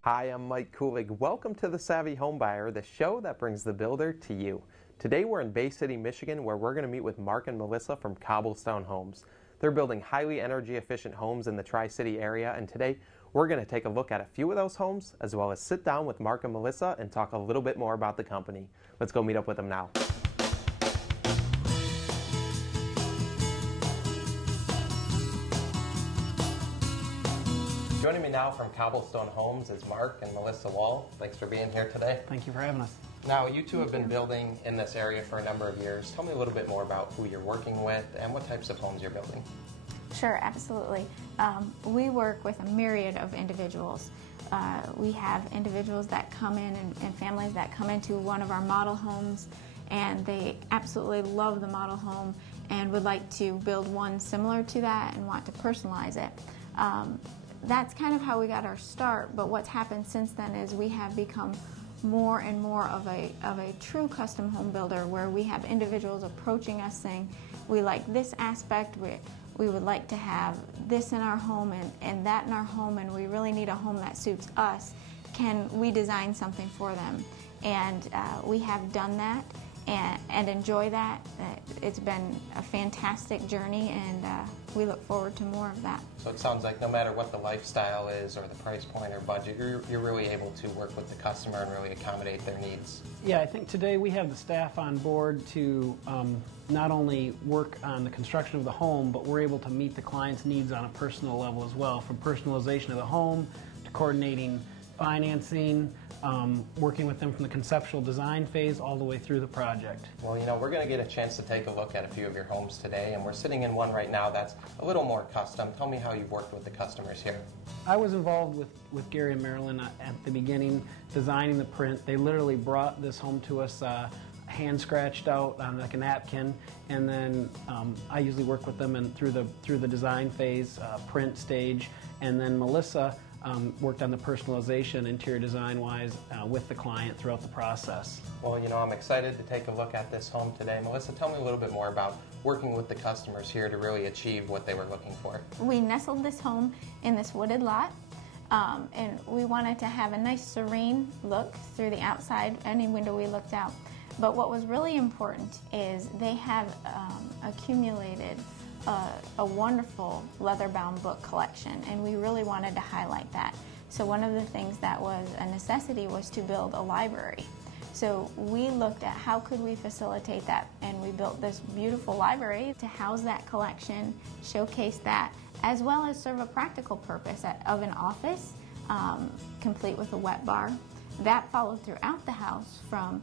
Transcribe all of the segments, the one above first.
Hi, I'm Mike Kulig. Welcome to the Savvy Homebuyer, the show that brings the builder to you. Today we're in Bay City, Michigan, where we're going to meet with Mark and Melissa from Cobblestone Homes. They're building highly energy efficient homes in the Tri-City area, and today we're going to take a look at a few of those homes, as well as sit down with Mark and Melissa and talk a little bit more about the company. Let's go meet up with them now. Joining me now from Cobblestone Homes is Mark and Melissa Wall. Thanks for being here today. Thank you for having us. Now, you two have been building in this area for a number of years. Tell me a little bit more about who you're working with and what types of homes you're building. Sure, absolutely. We work with a myriad of individuals. We have individuals that come in and families that come into one of our model homes, and they absolutely love the model home and would like to build one similar to that and want to personalize it. That's kind of how we got our start, but what's happened since then is we have become more and more of a true custom home builder, where we have individuals approaching us saying, we like this aspect, we would like to have this in our home and that in our home, and we really need a home that suits us. Can we design something for them? And we have done that and enjoy that. It's been a fantastic journey, and we look forward to more of that. So it sounds like no matter what the lifestyle is or the price point or budget, you're really able to work with the customer and really accommodate their needs. Yeah, I think today we have the staff on board to not only work on the construction of the home, but we're able to meet the client's needs on a personal level as well, from personalization of the home to coordinating financing, working with them from the conceptual design phase all the way through the project. Well, you know, we're going to get a chance to take a look at a few of your homes today, and we're sitting in one right now that's a little more custom. Tell me how you've worked with the customers here. I was involved with Gary and Marilyn at the beginning, designing the print. They literally brought this home to us hand scratched out on like a napkin, and then I usually work with them and through the design phase, print stage, and then Melissa worked on the personalization, interior design-wise, with the client throughout the process. Well, you know, I'm excited to take a look at this home today. Melissa, tell me a little bit more about working with the customers here to really achieve what they were looking for. We nestled this home in this wooded lot, and we wanted to have a nice serene look through the outside, any window we looked out. But what was really important is they have accumulated a wonderful leather-bound book collection, and we really wanted to highlight that. So one of the things that was a necessity was to build a library. So we looked at how could we facilitate that, and we built this beautiful library to house that collection, showcase that, as well as serve a practical purpose of an office, complete with a wet bar. That followed throughout the house, from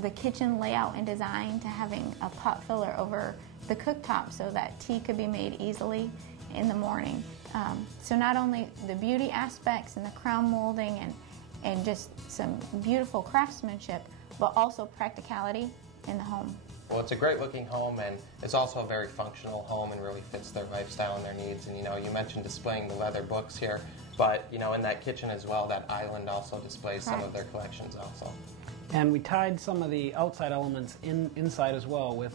the kitchen layout and design to having a pot filler over the cooktop so that tea could be made easily in the morning. So not only the beauty aspects and the crown molding and just some beautiful craftsmanship, but also practicality in the home. Well, it's a great looking home, and it's also a very functional home and really fits their lifestyle and their needs. And you know, you mentioned displaying the leather books here, but you know, in that kitchen as well, that island also displays some of their collections also. And we tied some of the outside elements inside as well, with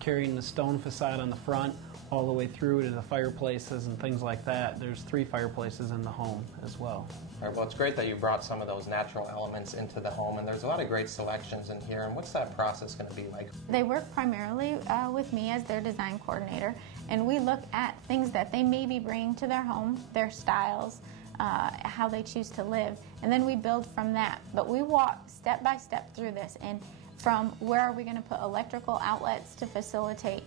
carrying the stone facade on the front all the way through to the fireplaces and things like that. There's 3 fireplaces in the home as well. All right, well, it's great that you brought some of those natural elements into the home, and there's a lot of great selections in here. And what's that process going to be like? They work primarily with me as their design coordinator, and we look at things that they may be bringing to their home, their styles, how they choose to live, and then we build from that. But we walk step by step through this, and from where are we going to put electrical outlets to facilitate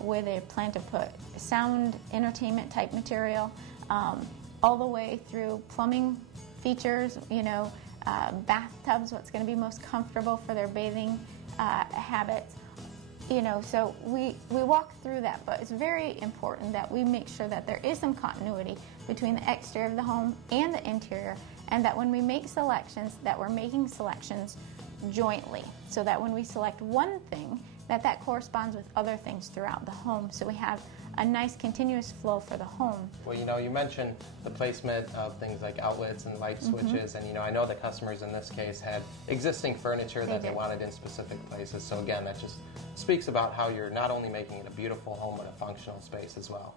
where they plan to put sound entertainment type material, all the way through plumbing features, you know, bathtubs, what's going to be most comfortable for their bathing habits. You know, so we walk through that, but it's very important that we make sure that there is some continuity between the exterior of the home and the interior, and that when we make selections, that we're making selections jointly, so that when we select one thing, that corresponds with other things throughout the home, so we have a nice continuous flow for the home. Well, you know, you mentioned the placement of things like outlets and light switches, and you know, I know the customers in this case had existing furniture that they wanted in specific places, so again, that just speaks about how you're not only making it a beautiful home, but a functional space as well.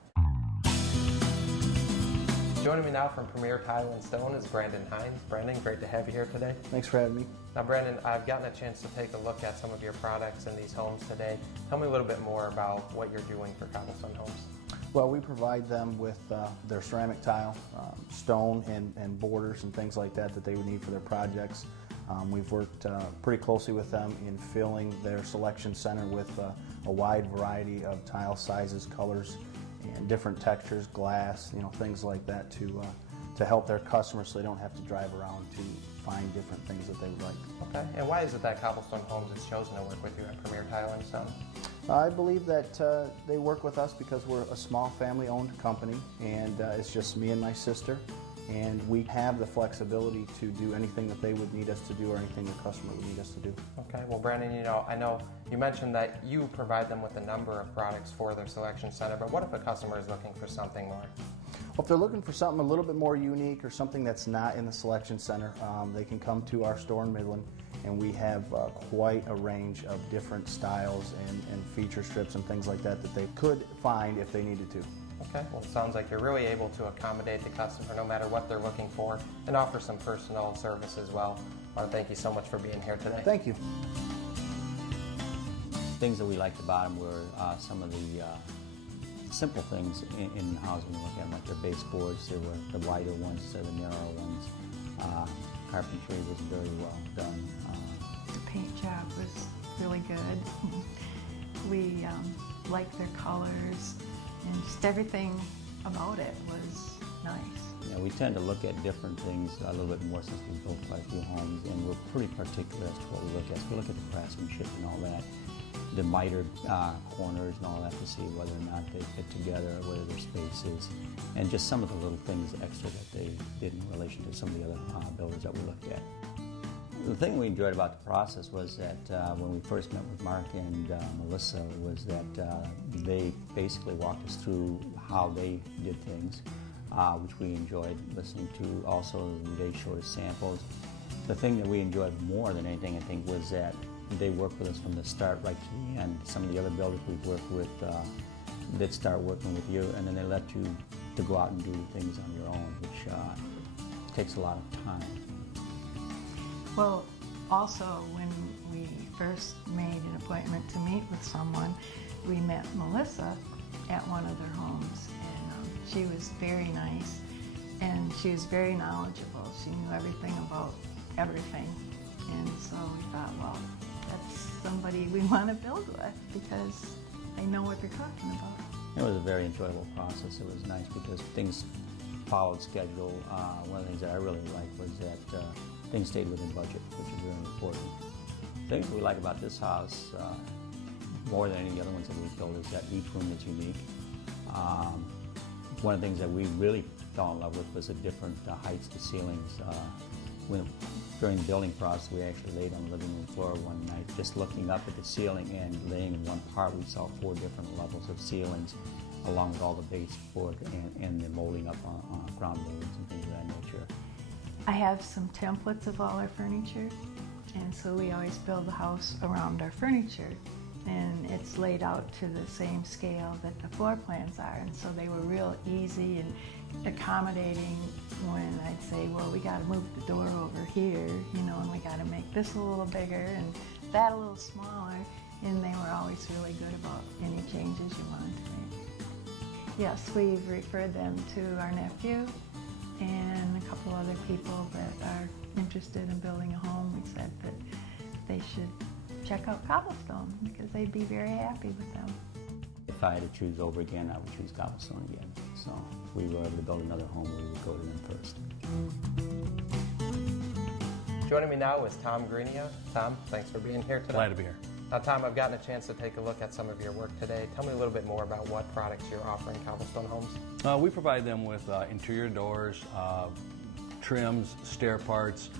Joining me now from Premier Tile and Stone is Brandon Hines. Brandon, great to have you here today. Thanks for having me. Now Brandon, I've gotten a chance to take a look at some of your products in these homes today. Tell me a little bit more about what you're doing for Cobblestone Homes. Well, we provide them with their ceramic tile, stone, and borders and things like that they would need for their projects. We've worked pretty closely with them in filling their selection center with a wide variety of tile sizes, colors, and different textures, glass, things like that to help their customers so they don't have to drive around to find different things that they would like. Okay, and why is it that Cobblestone Homes has chosen to work with you at Premier Tile and Stone? I believe that they work with us because we're a small family-owned company, and it's just me and my sister, and we have the flexibility to do anything that they would need us to do or anything the customer would need us to do. Okay, well Brandon, I know you mentioned that you provide them with a number of products for their selection center, but what if a customer is looking for something more? Well, if they're looking for something a little bit more unique or something that's not in the selection center, they can come to our store in Midland, and we have quite a range of different styles and feature strips and things like that they could find if they needed to. Okay, well it sounds like you're really able to accommodate the customer no matter what they're looking for and offer some personal service as well. I want to thank you so much for being here today. Thank you. Things that we liked about them were some of the simple things in the house when you look at them, like their baseboards. They were the wider ones instead of the narrow ones. Carpentry was very well done. The paint job was really good. We liked their colors, and just everything about it was nice. Yeah, we tend to look at different things a little bit more since we've built quite a few homes, and we're pretty particular as to what we look at. So we look at the craftsmanship and all that, the mitered corners and all that to see whether or not they fit together, or whether their space is, and just some of the little things extra that they did in relation to some of the other builders that we looked at. The thing we enjoyed about the process was that when we first met with Mark and Melissa was that they basically walked us through how they did things, which we enjoyed listening to. Also, they showed us samples. The thing that we enjoyed more than anything, I think, was that they worked with us from the start right to the end. Some of the other builders we've worked with did start working with you, and then they let you to go out and do things on your own, which takes a lot of time. Well, also when we first made an appointment to meet with someone, we met Melissa at one of their homes, and she was very nice, and she was very knowledgeable. She knew everything about everything, and so we thought, well, that's somebody we want to build with because they know what they're talking about. It was a very enjoyable process. It was nice because things followed schedule. One of the things that I really liked was that things stayed within budget, which is very important. The things we like about this house, more than any other ones that we've built, is that each room is unique. One of the things that we really fell in love with was the different heights to ceilings. During the building process, we actually laid on the living room floor one night, just looking up at the ceiling and laying in one part. We saw 4 different levels of ceilings, along with all the baseboard and the molding up on ground buildings and things of that nature. I have some templates of all our furniture, and so we always build the house around our furniture, and it's laid out to the same scale that the floor plans are, and so they were real easy and accommodating when I'd say, well, we got to move the door over here, and we got to make this a little bigger and that a little smaller, and they were always really good about any changes you wanted to make. Yes, we've referred them to our nephew and a couple other people that are interested in building a home. We said that they should check out Cobblestone because they'd be very happy with them. If I had to choose over again, I would choose Cobblestone again. So if we were able to build another home, we would go to them first. Joining me now is Tom Grenia. Tom, thanks for being here today. Glad to be here. Now Tom, I've gotten a chance to take a look at some of your work today. Tell me a little bit more about what products you're offering Cobblestone Homes. We provide them with interior doors, trims, stair parts,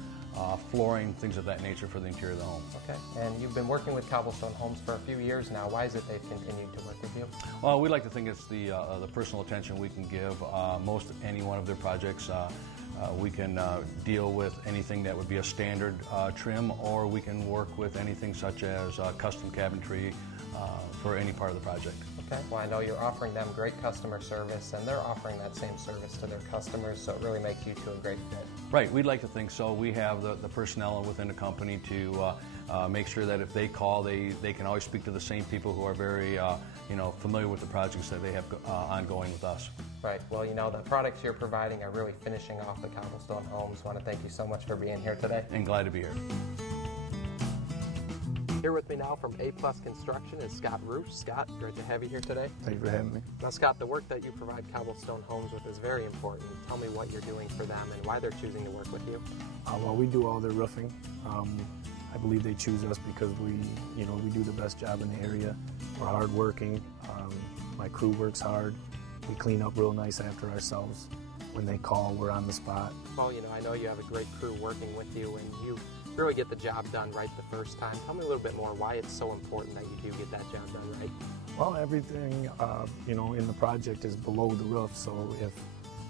flooring, things of that nature for the interior of the home. Okay, and you've been working with Cobblestone Homes for a few years now. Why is it they've continued to work with you? Well, we like to think it's the personal attention we can give most any one of their projects. We can deal with anything that would be a standard trim, or we can work with anything such as custom cabinetry for any part of the project. Okay, well I know you're offering them great customer service and they're offering that same service to their customers, so it really makes you two a great fit. Right, we'd like to think so. We have the personnel within the company to make sure that if they call, they can always speak to the same people who are very familiar with the projects that they have ongoing with us. Right, well the products you're providing are really finishing off the Cobblestone Homes. I want to thank you so much for being here today. And glad to be here. Here with me now from A+ Construction is Scott Roosh. Scott, great to have you here today. Thank you for having me. Now Scott, the work that you provide Cobblestone Homes with is very important. Tell me what you're doing for them and why they're choosing to work with you. Well, we do all their roofing. I believe they choose us because we do the best job in the area. We're hardworking. My crew works hard. We clean up real nice after ourselves. When they call, we're on the spot. Well, I know you have a great crew working with you and you really get the job done right the first time. Tell me a little bit more why it's so important that you do get that job done right. Well, everything, in the project is below the roof, so if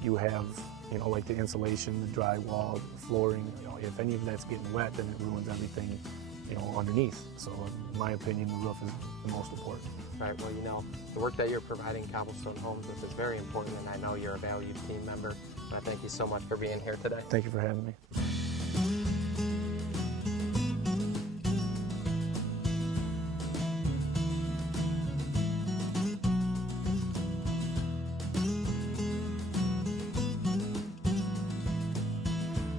you have, like the insulation, the drywall, the flooring, if any of that's getting wet, then it ruins everything, underneath. So in my opinion, the roof is the most important. Right, well, the work that you're providing Cobblestone Homes with is very important, and I know you're a valued team member. And I thank you so much for being here today. Thank you for having me.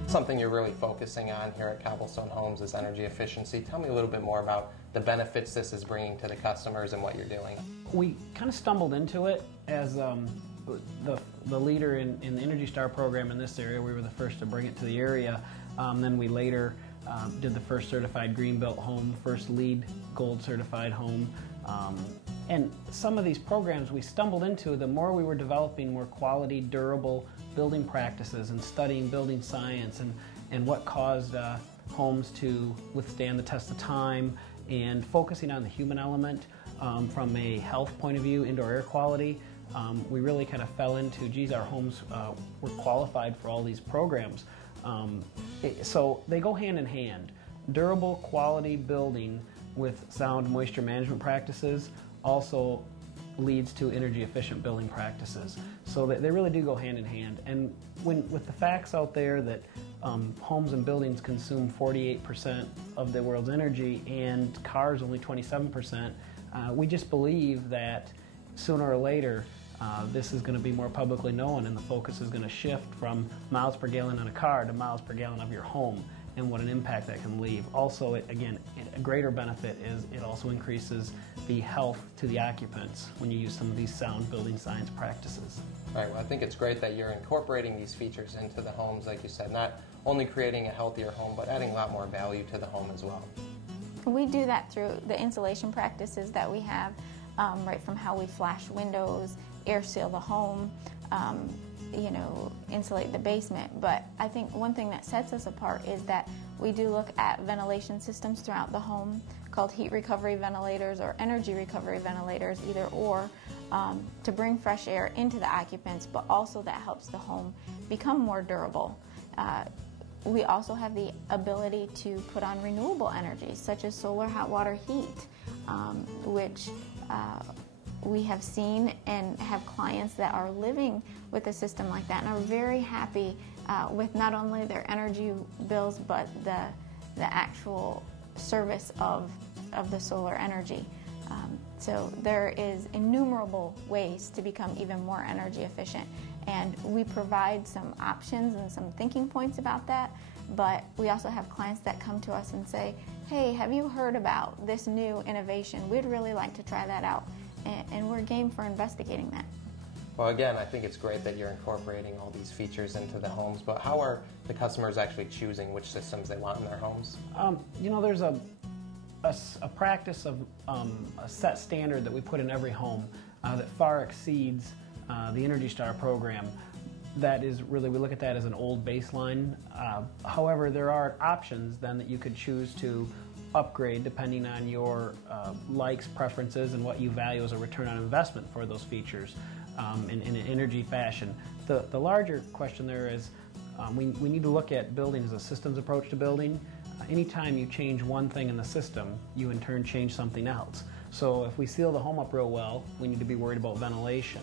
Something you're really focusing on here at Cobblestone Homes is energy efficiency. Tell me a little bit more about the benefits this is bringing to the customers and what you're doing. We kind of stumbled into it as the leader in the Energy Star program in this area. We were the first to bring it to the area. Then we later did the first certified green belt home, first LEED gold certified home. And some of these programs we stumbled into, the more we were developing more quality, durable building practices and studying building science and what caused homes to withstand the test of time, and focusing on the human element from a health point of view, indoor air quality. We really kind of fell into, geez, our homes were qualified for all these programs. So they go hand in hand. Durable quality building with sound moisture management practices also leads to energy efficient building practices. So they really do go hand in hand. And with the facts out there that homes and buildings consume 48% of the world's energy and cars only 27%, we just believe that sooner or later this is going to be more publicly known, and the focus is going to shift from miles per gallon on a car to miles per gallon of your home, and what an impact that can leave. Also, a greater benefit is it also increases the health to the occupants when you use some of these sound building science practices. All right, well, I think it's great that you're incorporating these features into the homes, like you said, not only creating a healthier home, but adding a lot more value to the home as well. We do that through the insulation practices that we have, right from how we flash windows, air seal the home, insulate the basement. But I think one thing that sets us apart is that we do look at ventilation systems throughout the home called heat recovery ventilators or energy recovery ventilators, either or, to bring fresh air into the occupants, but also that helps the home become more durable. We also have the ability to put on renewable energies such as solar hot water heat, which we have seen and have clients that are living with a system like that and are very happy with not only their energy bills but the actual service of the solar energy. So there is innumerable ways to become even more energy efficient, and we provide some options and some thinking points about that, but we also have clients that come to us and say, hey, have you heard about this new innovation? We'd really like to try that out, and we're game for investigating that. Well, again, I think it's great that you're incorporating all these features into the homes, but how are the customers actually choosing which systems they want in their homes? There's a practice of a set standard that we put in every home that far exceeds the Energy Star program. That is really, we look at that as an old baseline. However, there are options then that you could choose to upgrade depending on your likes, preferences, and what you value as a return on investment for those features in an energy fashion. The larger question there is we need to look at building as a systems approach to building. Anytime you change one thing in the system, you in turn change something else. So if we seal the home up real well, we need to be worried about ventilation.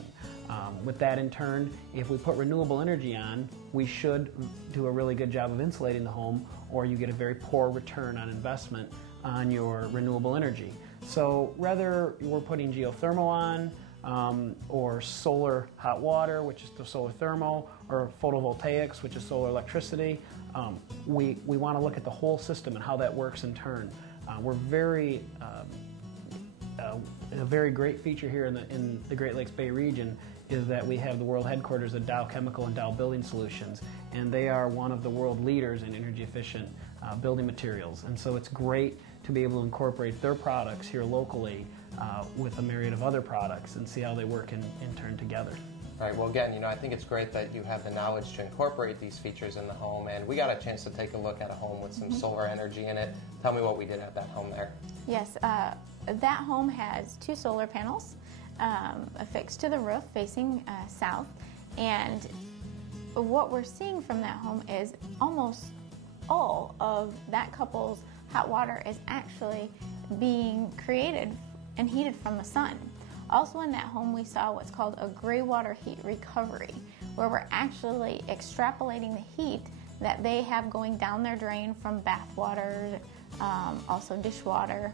With that in turn, if we put renewable energy on, we should do a really good job of insulating the home, or you get a very poor return on investment on your renewable energy. So whether we're putting geothermal on, or solar hot water, which is the solar thermal, or photovoltaics, which is solar electricity, we want to look at the whole system and how that works in turn. A very great feature here in the Great Lakes Bay region is that we have the world headquarters of Dow Chemical and Dow Building Solutions, and they are one of the world leaders in energy efficient building materials. And so it's great to be able to incorporate their products here locally with a myriad of other products and see how they work in turn together. All right, well again, I think it's great that you have the knowledge to incorporate these features in the home, and we got a chance to take a look at a home with some solar energy in it. Tell me what we did at that home there. Yes, that home has 2 solar panels affixed to the roof facing south, and what we're seeing from that home is almost all of that couple's hot water is actually being created and heated from the sun. Also in that home we saw what's called a gray water heat recovery, where we're actually extrapolating the heat that they have going down their drain from bath water, also dishwater,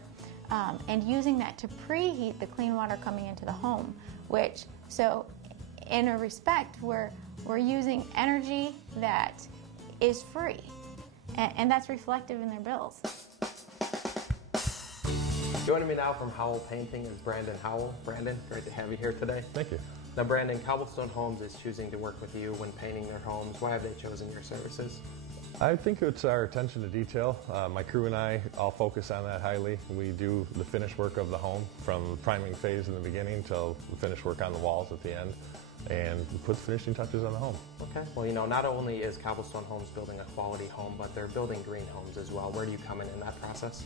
and using that to preheat the clean water coming into the home, which, so in a respect, we're using energy that is free, and that's reflective in their bills. Joining me now from Howell Painting is Brandon Howell. Brandon, great to have you here today. Thank you. Now Brandon, Cobblestone Homes is choosing to work with you when painting their homes. Why have they chosen your services? I think it's our attention to detail. My crew and I all focus on that highly. We do the finish work of the home from the priming phase in the beginning till the finish work on the walls at the end, and put the finishing touches on the home. Okay, well not only is Cobblestone Homes building a quality home, but they're building green homes as well. Where do you come in that process?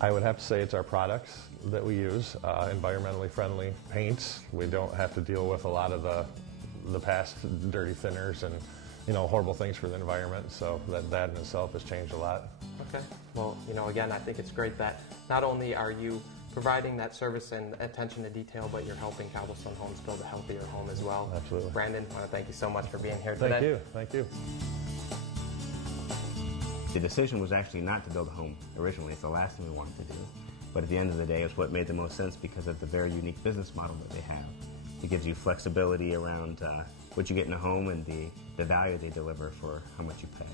I would have to say it's our products that we use, environmentally friendly paints. We don't have to deal with a lot of the past dirty thinners and horrible things for the environment, so that in itself has changed a lot. Okay, well again, I think it's great that not only are you providing that service and attention to detail, but you're helping Cobblestone Homes build a healthier home as well. Absolutely. Brandon, I want to thank you so much for being here today. Thank you. The decision was actually not to build a home originally. It's the last thing we wanted to do. But at the end of the day, it's what made the most sense because of the very unique business model that they have. It gives you flexibility around what you get in a home and the value they deliver for how much you pay.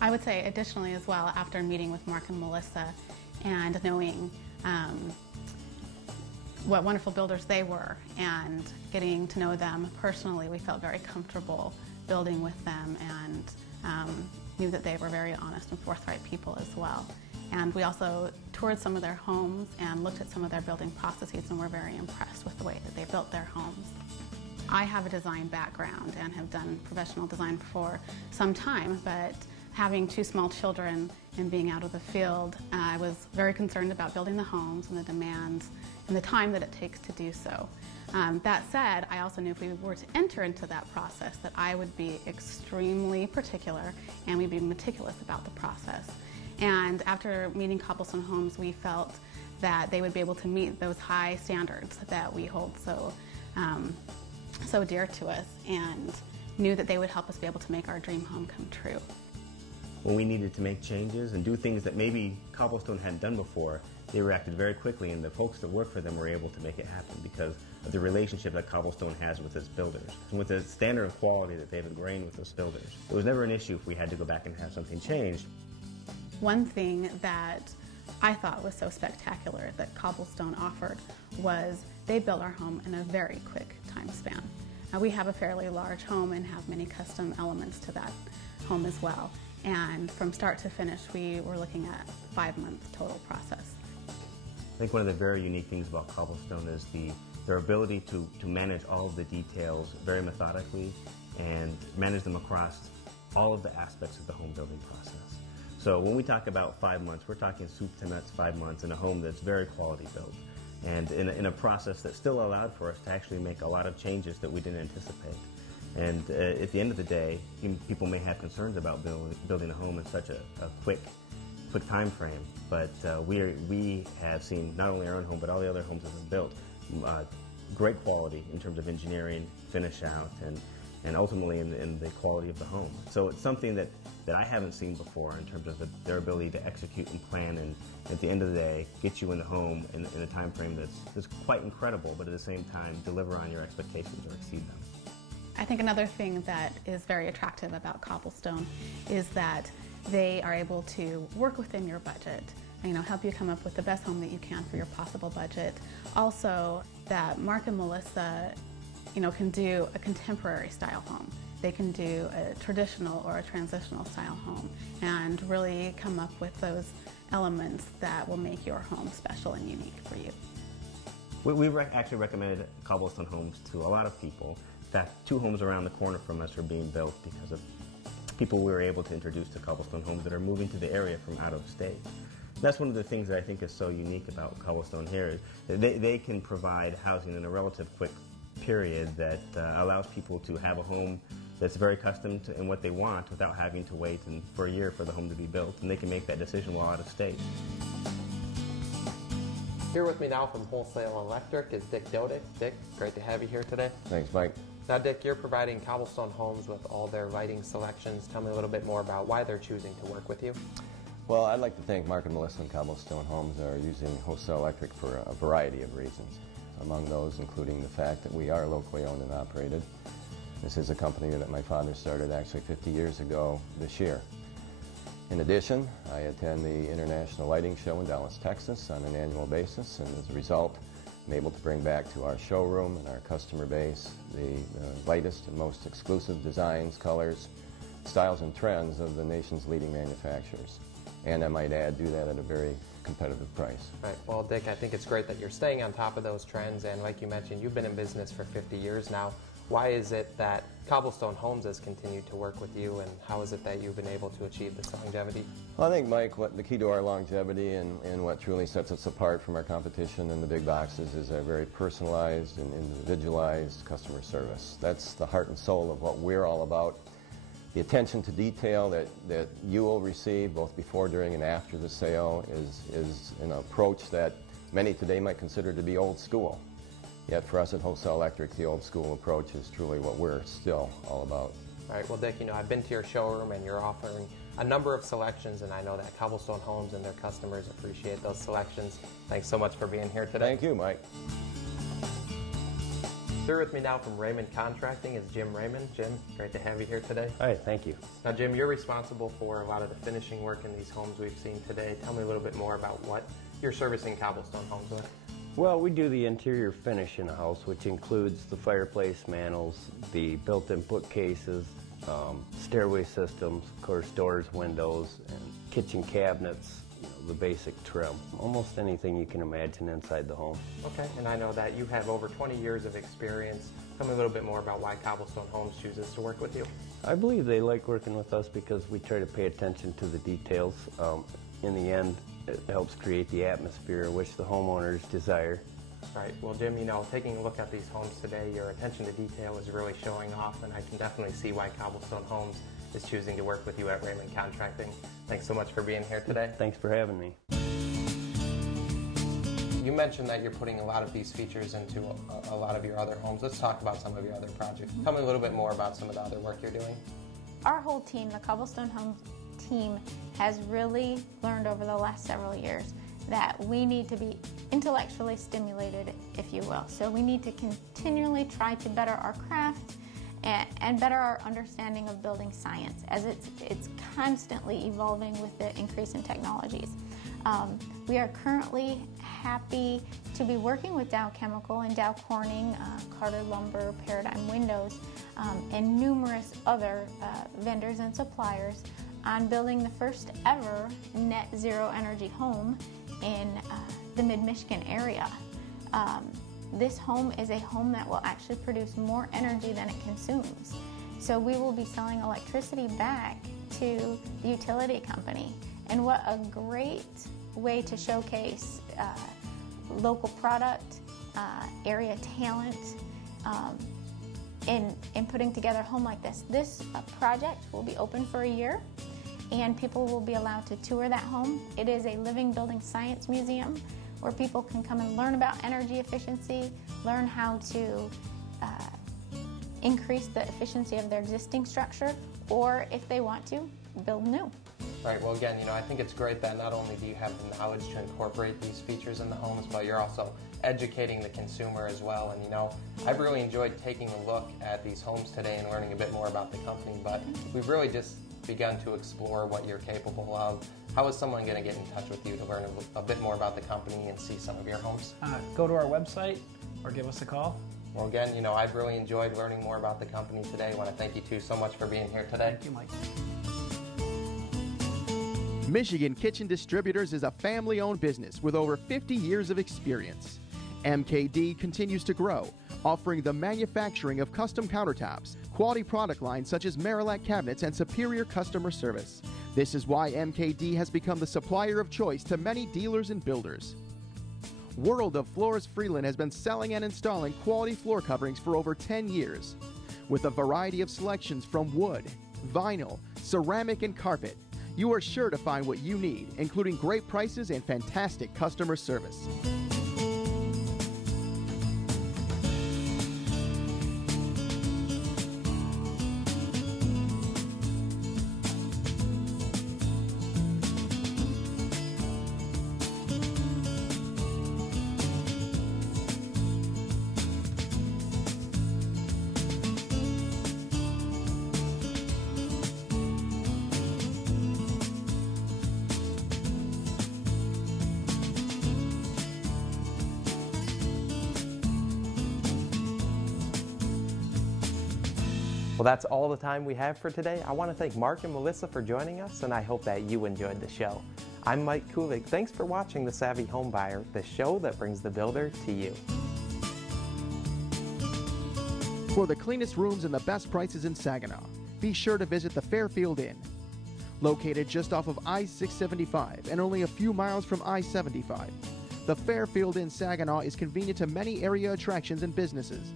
I would say additionally as well, after meeting with Mark and Melissa and knowing what wonderful builders they were and getting to know them personally, we felt very comfortable building with them and knew that they were very honest and forthright people as well. And we also toured some of their homes and looked at some of their building processes and were very impressed with the way that they built their homes. I have a design background and have done professional design for some time, but having 2 small children and being out of the field, I was very concerned about building the homes and the demands and the time that it takes to do so. That said, I also knew if we were to enter into that process that I would be extremely particular and we'd be meticulous about the process. And after meeting Cobblestone Homes, we felt that they would be able to meet those high standards that we hold so dear to us, and knew that they would help us be able to make our dream home come true. When we needed to make changes and do things that maybe Cobblestone hadn't done before, they reacted very quickly, and the folks that work for them were able to make it happen because of the relationship that Cobblestone has with its builders and with the standard of quality that they've ingrained with those builders. It was never an issue if we had to go back and have something changed. One thing that I thought was so spectacular that Cobblestone offered was they built our home in a very quick time span. We have a fairly large home and have many custom elements to that home as well. And from start to finish, we were looking at 5-month total process. I think one of the very unique things about Cobblestone is their ability to manage all of the details very methodically and manage them across all of the aspects of the home building process. So when we talk about 5 months, we're talking soup to nuts 5 months in a home that's very quality built, and in a process that still allowed for us to actually make a lot of changes that we didn't anticipate. And at the end of the day, people may have concerns about building a home in such a quick put time frame, but we have seen not only our own home, but all the other homes that have been built, great quality in terms of engineering, finish out, and ultimately in the quality of the home. So it's something that I haven't seen before in terms of their ability to execute and plan, and at the end of the day, get you in the home in a time frame that's quite incredible, but at the same time, deliver on your expectations or exceed them. I think another thing that is very attractive about Cobblestone is that they are able to work within your budget, help you come up with the best home that you can for your possible budget. Also, that Mark and Melissa, can do a contemporary style home. They can do a traditional or a transitional style home and really come up with those elements that will make your home special and unique for you. We actually recommended Cobblestone Homes to a lot of people. In fact, 2 homes around the corner from us are being built because of people we were able to introduce to Cobblestone Homes that are moving to the area from out of state. That's one of the things that I think is so unique about Cobblestone here is that they can provide housing in a relative quick period that allows people to have a home that's very custom to in what they want without having to wait for a year for the home to be built, and they can make that decision while out of state. Here with me now from Wholesale Electric is Dick Dodick. Dick, great to have you here today. Thanks, Mike. Now, Dick, you're providing Cobblestone Homes with all their lighting selections. Tell me a little bit more about why they're choosing to work with you. Well, I'd like to thank Mark and Melissa and Cobblestone Homes are using Wholesale Electric for a variety of reasons. Among those including the fact that we are locally owned and operated. This is a company that my father started actually 50 years ago this year. In addition, I attend the International Lighting Show in Dallas, Texas on an annual basis, and as a result, I'm able to bring back to our showroom and our customer base the latest and most exclusive designs, colors, styles, and trends of the nation's leading manufacturers. And I might add, do that at a very competitive price. Right. Well, Dick, I think it's great that you're staying on top of those trends, and like you mentioned, you've been in business for 50 years now. Why is it that Cobblestone Homes has continued to work with you, and how is it that you've been able to achieve this longevity? Well, I think, Mike, what the key to our longevity and what truly sets us apart from our competition in the big boxes is a very personalized and individualized customer service. That's the heart and soul of what we're all about. The attention to detail that you will receive both before, during, and after the sale is an approach that many today might consider to be old school. Yet for us at Wholesale Electric, the old school approach is truly what we're still all about. All right, well, Dick, I've been to your showroom and you're offering a number of selections, and I know that Cobblestone Homes and their customers appreciate those selections. Thanks so much for being here today. Thank you, Mike. Here with me now from Raymond Contracting is Jim Raymond. Jim, great to have you here today. All right, thank you. Now, Jim, you're responsible for a lot of the finishing work in these homes we've seen today. Tell me a little bit more about what you're servicing Cobblestone Homes with. Well, we do the interior finish in a house, which includes the fireplace mantles, the built-in bookcases, stairway systems, of course, doors, windows, and kitchen cabinets, the basic trim. Almost anything you can imagine inside the home. Okay, and I know that you have over 20 years of experience. Tell me a little bit more about why Cobblestone Homes chooses to work with you. I believe they like working with us because we try to pay attention to the details. In the end, it helps create the atmosphere which the homeowners desire. Right. Well, Jim, taking a look at these homes today, your attention to detail is really showing off, and I can definitely see why Cobblestone Homes is choosing to work with you at Raymond Contracting. Thanks so much for being here today. Thanks for having me. You mentioned that you're putting a lot of these features into a lot of your other homes. Let's talk about some of your other projects. Tell me a little bit more about some of the other work you're doing. Our whole team, the Cobblestone Homes team, has really learned over the last several years that we need to be intellectually stimulated, if you will. So we need to continually try to better our craft and better our understanding of building science, as it's constantly evolving with the increase in technologies. We are currently happy to be working with Dow Chemical and Dow Corning, Carter Lumber, Paradigm Windows, and numerous other vendors and suppliers on building the first ever net zero energy home in the mid-Michigan area. This home is a home that will actually produce more energy than it consumes. So we will be selling electricity back to the utility company. And what a great way to showcase local product, area talent, in putting together a home like this. This project will be open for a year, and people will be allowed to tour that home. It is a living building science museum where people can come and learn about energy efficiency, learn how to increase the efficiency of their existing structure, or if they want to, build new. Right, well again, I think it's great that not only do you have the knowledge to incorporate these features in the homes, but you're also educating the consumer as well. And I've really enjoyed taking a look at these homes today and learning a bit more about the company, but we've really just begun to explore what you're capable of. How is someone going to get in touch with you to learn a bit more about the company and see some of your homes? Go to our website or give us a call. Well again, I've really enjoyed learning more about the company today. I want to thank you two so much for being here today. Thank you, Mike. Michigan Kitchen Distributors is a family-owned business with over 50 years of experience. MKD continues to grow, offering the manufacturing of custom countertops, quality product lines such as Marillac cabinets, and superior customer service. This is why MKD has become the supplier of choice to many dealers and builders. World of Floors Freeland has been selling and installing quality floor coverings for over 10 years. With a variety of selections from wood, vinyl, ceramic, and carpet, you are sure to find what you need, including great prices and fantastic customer service. Well, that's all the time we have for today. I want to thank Mark and Melissa for joining us, and I hope that you enjoyed the show. I'm Mike Kulig. Thanks for watching The Savvy Homebuyer, the show that brings the builder to you. For the cleanest rooms and the best prices in Saginaw, be sure to visit the Fairfield Inn. Located just off of I-675 and only a few miles from I-75, the Fairfield Inn Saginaw is convenient to many area attractions and businesses.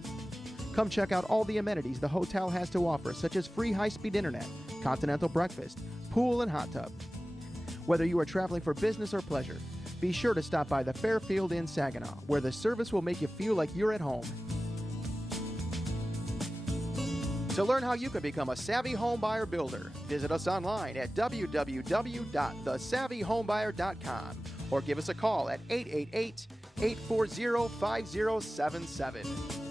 Come check out all the amenities the hotel has to offer, such as free high-speed internet, continental breakfast, pool, and hot tub. Whether you are traveling for business or pleasure, be sure to stop by the Fairfield Inn Saginaw, where the service will make you feel like you're at home. To learn how you can become a Savvy Homebuyer builder, visit us online at www.thesavvyhomebuyer.com or give us a call at 888-840-5077.